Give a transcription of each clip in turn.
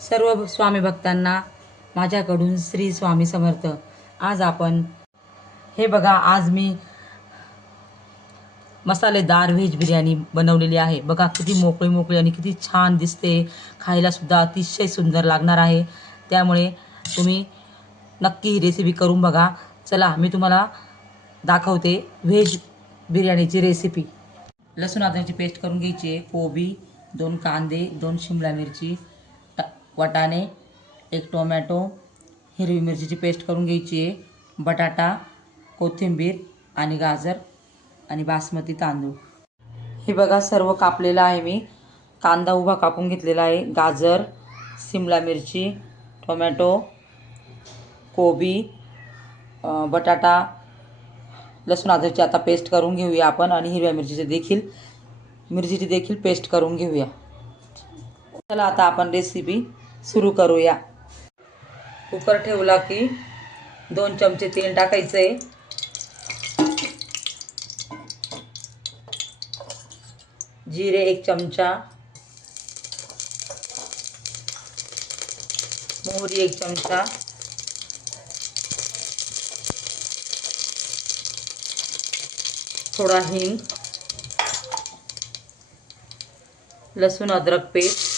सर्व स्वामी भक्तांना माझ्याकडून श्री स्वामी समर्थ। आज आपण हे बघा, आज मी मसालेदार व्हेज बिर्याणी बनवलेली आहे। बघा किती मोकळी मोकळी आणि किती छान दिसते, खायला सुद्धा अतिशय सुंदर लागणार आहे। त्यामुळे तुम्ही नक्की ही रेसिपी करून बघा। चला मी तुम्हाला दाखवते व्हेज बिर्याणीची रेसिपी। लसूण अद्रकची पेस्ट करून घ्यायची आहे, कोबी, 2 कांदे, 2 शिमला मिरची, वाटाणे, 1 टोमॅटो, हिरवी मिरचीची पेस्ट करून घ्यायची आहे, बटाटा, कोथिंबीर आणि गाजर आणि बासमती तांदूळ। हे बघा सर्व कापलेलं आहे मी। कांदा उभा कापून घेतलेला आहे, गाजर, शिमला मिरची, टोमॅटो, कोबी, बटाटा, लसूण अद्रकची आता पेस्ट करून घेऊया आपण आणि हिरव्या मिरचीची देखील पेस्ट करून घेऊया। चला आता आपण रेसिपी सुरू करूया। कुकर ठेवला की 2 चमचे तेल टाकायचे, जिरे 1 चमचा, मोहरी 1 चमचा, थोड़ा हिंग, लहसुन अदरक पेस्ट,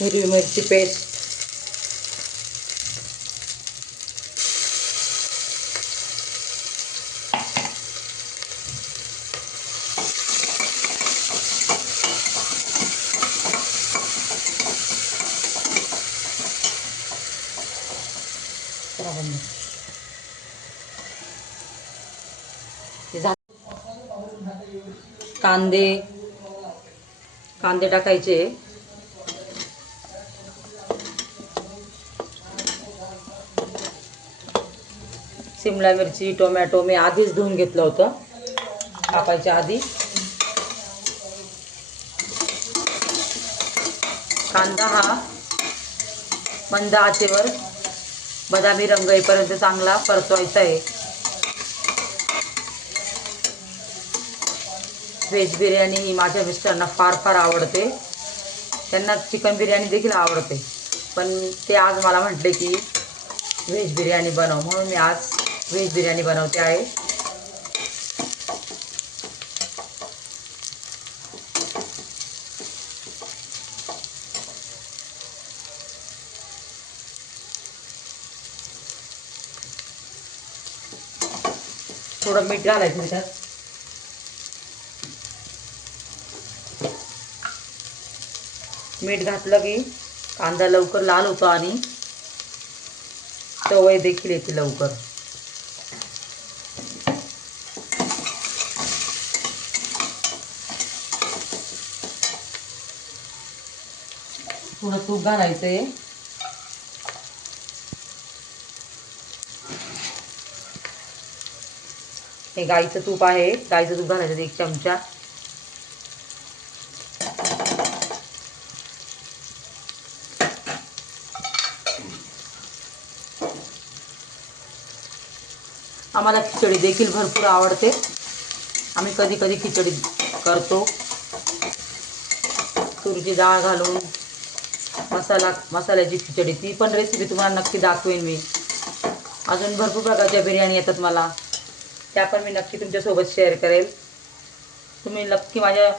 हिरवी मिरची पेस्ट, कांदे टाकायचे, शिमला मिरची, टोमॅटो मी आधीच धुवून घेतलं होतं कापायच्या आधी। कांदा हा मंद आचेवर बदामी रंग येईपर्यंत चांगला परतवायचा आहे। व्हेज बिर्याणी ही माझ्या मिस्टरांना फार आवडते, त्यांना चिकन बिर्याणी देखील आवडते, पण ते आज मला म्हटले की व्हेज बिर्याणी बनव, म्हणून मी आज व्हेज बिर्याणी बनवते आहे। थोडं मीठ घालायचं त्याच्यात, मीठ घातलं की कांदा लवकर लाल होतो आणि सवय देखील येते लवकर। थोडं तूप घालायचंय, हे गाईचं तूप आहे, गाईचं तूप घालायचं 1 चमचा। आम्हाला खिचडी देखील भरपूर आवडते, आम्ही कधी कधी खिचडी करतो, तुरीची डाळ घालून मसाल्याची खिचडी। ती पण रेसिपी तुम्हाला नक्की दाखवेन मी। अजून भरपूर प्रकारच्या बिर्याणी येतात मला, त्या पण मी नक्की तुमच्यासोबत शेअर करेल। तुम्ही नक्की माझ्या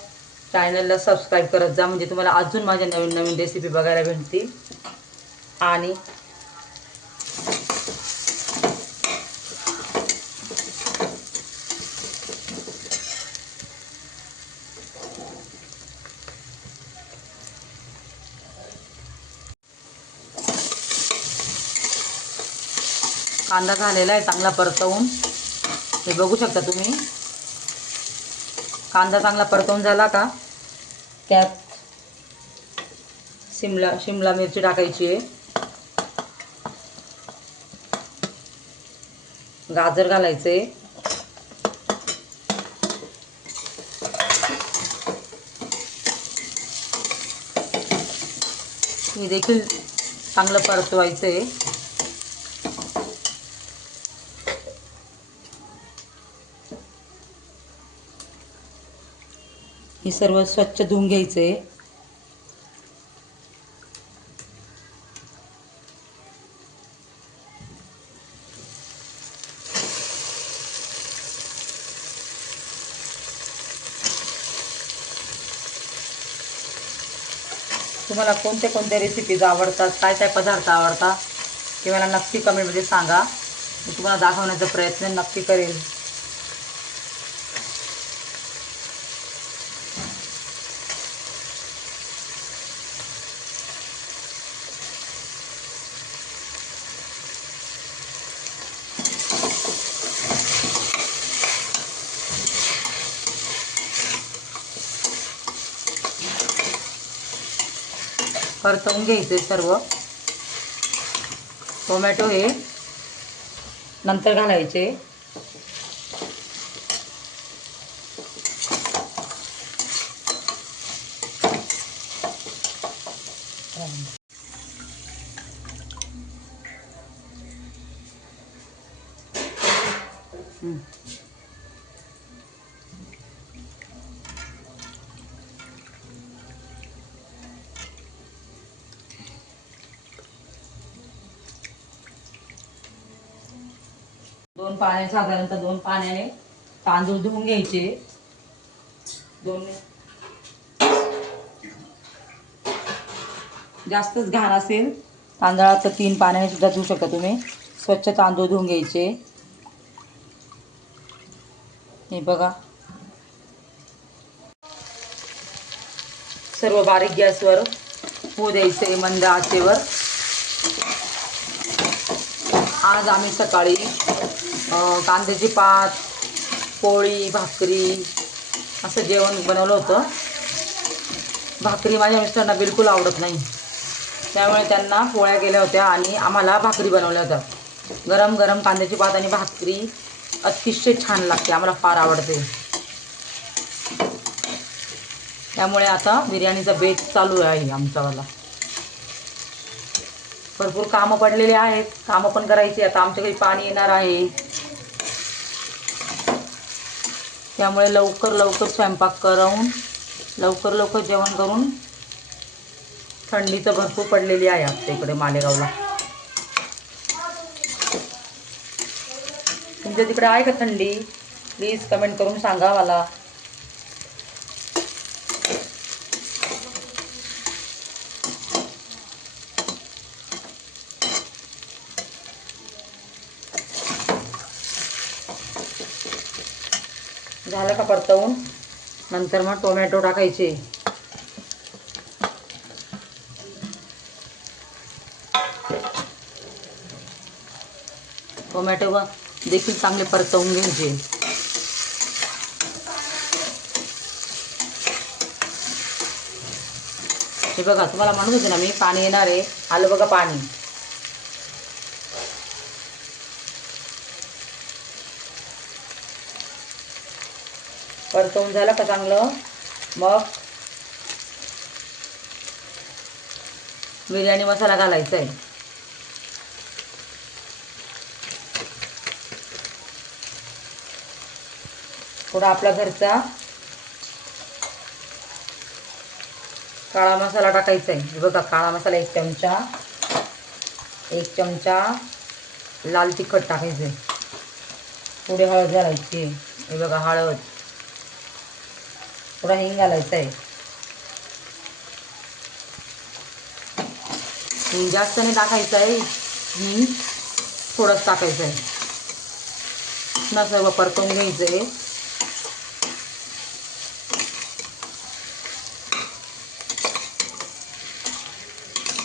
चॅनलला सबस्क्राईब करत जा, म्हणजे तुम्हाला अजून माझ्या नवीन नवीन रेसिपी बघायला भेटतील। आणि कांदा झालेला आहे चांगला परतवून, हे बघू शकता तुम्ही। कांदा चांगला परतवून झाला का त्यात शिमला मिरची टाकायची आहे, गाजर घालायचे, हे देखील चांगलं परतवायचं आहे। हे सर्व स्वच्छ धुवून घ्यायचं आहे. तुम्हाला कोणत्या कोणत्या रेसिपीज आवडतात, काय काय पदार्थ आवडतात ते मला नक्की कमेंटमध्ये सांगा. मी तुम्हाला दाखवण्याचा प्रयत्न नक्की करेल. परतवून घ्यायचे सर्व. टोमॅटो हे नंतर घालायचे. साधारणतः 2 पाण्याने तांदूळ धुवून घ्यायचे. 2 जास्तच घाण असेल तांदळाचं 3 पाण्याने सुद्धा धुवू शकता तुम्ही. स्वच्छ तांदूळ धुवून घ्यायचे. हे बघा, सर्व बारीक गॅसवर होऊ द्यायचे, मंद आचेवर. आज आम्ही सकाळी कांद्याची पात, पोळी, भाकरी असं जेवण बनवलं होतं. भाकरी माझ्या मिस्टरांना बिलकुल आवडत नाही, त्यामुळे त्यांना पोळ्या केल्या होत्या आणि आम्हाला भाकरी बनवल्या होत्या. गरम गरम कांद्याची पात आणि भाकरी अतिशय छान लागते, आम्हाला फार आवडते. त्यामुळे आता बिर्याणीचा बेत चालू आहे आमच्यावाला. भरपूर कामं पडलेले आहेत, कामं पण करायची. आता आमच्या घरी पाणी येणार आहे, त्यामुळे लवकर लवकर स्वयंपाक करून लवकर लवकर जेवण करून. थंडी तर भरपूर पडलेली आहे आमच्या इकडे मालेगावला. तुमच्या तिकडे आहे का थंडी? प्लीज कमेंट करून सांगा मला. झालं का परतवून? नंतर मग टोमॅटो टाकायचे. टोमॅटो देखील चांगले परतवून घ्यायचे. हे बघा, तुम्हाला म्हणत होते ना मी पाणी येणार आहे. आलं बघा पाणी. परतवून झालं का चांगलं, मग बिर्याणी मसाला घालायचा आहे. थोडा आपला घरचा काळा मसाला टाकायचा आहे. हे बघा, काळा मसाला 1 चमचा. 1 चमचा लाल तिखट टाकायचं आहे. थोडी हळद घालायची. हे बघा, हळद. थोडा हिंग घालायचा आहे. हिंग जास्त नाही टाकायचं आहे, हिंग थोडंच टाकायचं आहे. पुन्हा सर्व परतवून घ्यायचं आहे.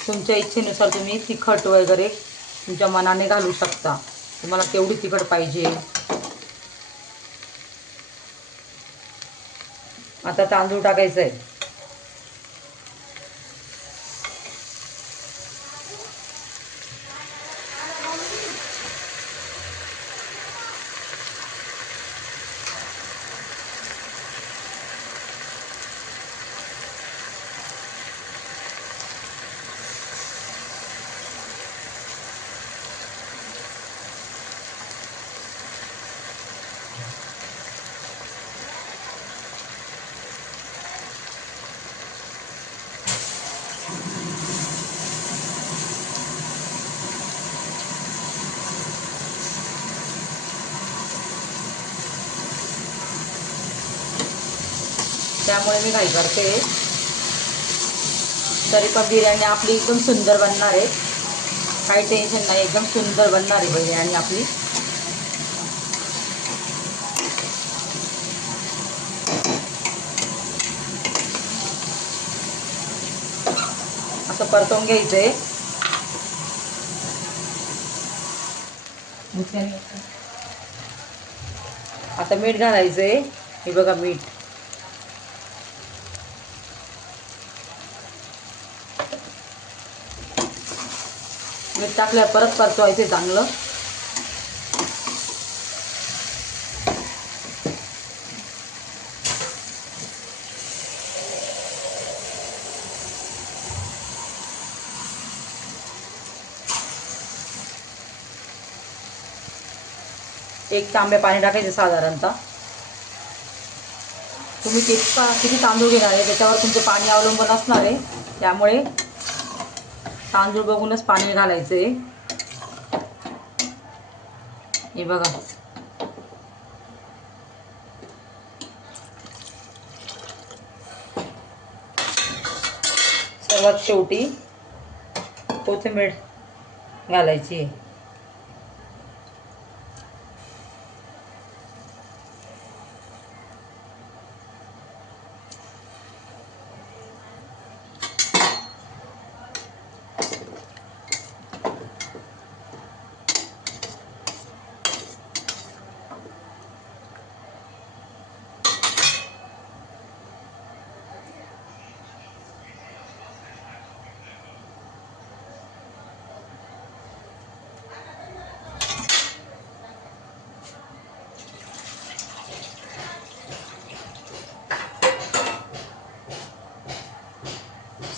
तुमच्या इच्छेनुसार तुम्ही तिखट वगैरे तुमच्या मनाने घालू शकता, तुम्हाला केवढी तिखट पाहिजे. आता तांदूळ टाकायचं आहे. त्यामुळे मी घाई करते. तरी पण बिर्याणी आपली एकदम सुंदर बनणार आहे, काही टेन्शन नाही, एकदम सुंदर बनणार आहे बिर्याणी आपली. असं परतवून घ्यायचं आहे. आता मीठ घालायचं आहे. हे बघा मीठ. मीठ टाकल्यावर परत परतवायचं आहे चांगलं. एक तांबे पाणी टाकायचं साधारणतः. तुम्ही किती तांदूळ घेणार आहे त्याच्यावर तुमचं पाणी अवलंबून असणार आहे, त्यामुळे तांदूळ बघूनच पाणी घालायचं आहे. हे बघा. सर्वात शेवटी कोथिंबीर घालायची आहे.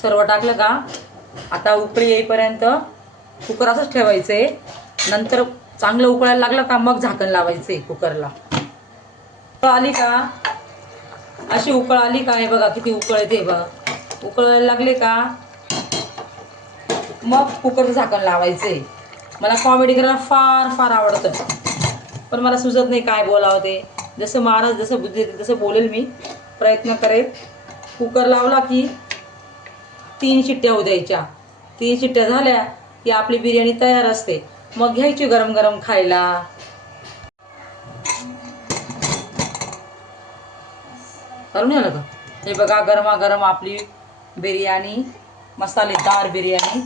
सर्व टाकलं का आता उकळी येईपर्यंत कुकर असंच ठेवायचं आहे. नंतर चांगलं उकळायला लागलं का मग झाकण लावायचं आहे कुकरला. आली का अशी उकळ आली का, हे बघा किती उकळते बघा. उकळायला लागले का मग कुकरचं झाकण लावायचं आहे. मला कॉमेडी करायला फार फार आवडतं, पण मला सुचत नाही काय बोलावं ते. जसं महाराज जसं बुद्धी देते तसं बोलेल मी, प्रयत्न करेल. कुकर लावला की 3 शिट्ट्या होऊ द्यायच्या. 3 शिट्ट्या झाल्या की आपली बिर्याणी तयार असते. मग घ्यायची गरम गरम खायला. चालून आलं का? हे बघा गरमागरम आपली बिर्याणी, मसालेदार बिर्याणी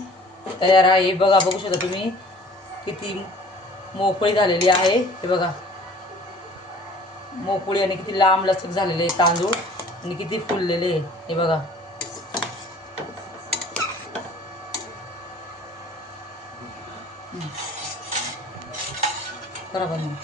तयार आहे. हे बघा, बघू शकता तुम्ही किती मोकळी झालेली आहे. हे बघा मोकळी आणि किती लांब लचक झालेले तांदूळ आणि किती फुललेले. हे बघा. करा बंद.